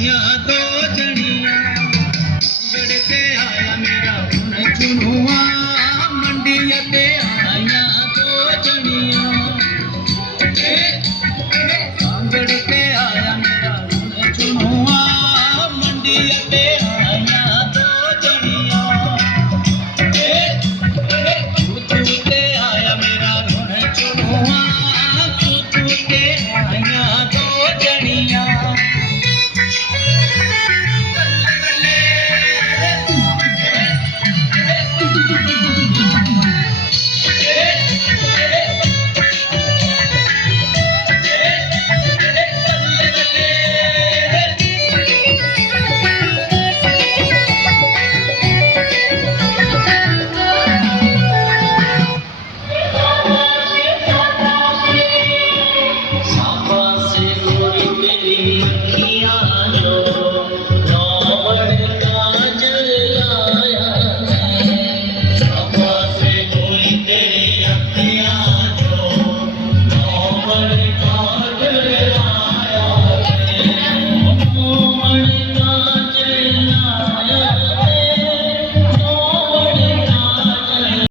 आया दो जड़िया गड़ के आया मेरा रण चुनुआ मंडिया पे आया दो जड़िया गड़ के आया मेरा रण चुनुआ मंडिया पे आया दो जड़िया तूते आया मेरा रण चुनुआ तूते आया दो जड़िया सापा से गोरी मेरी मक्खियाँ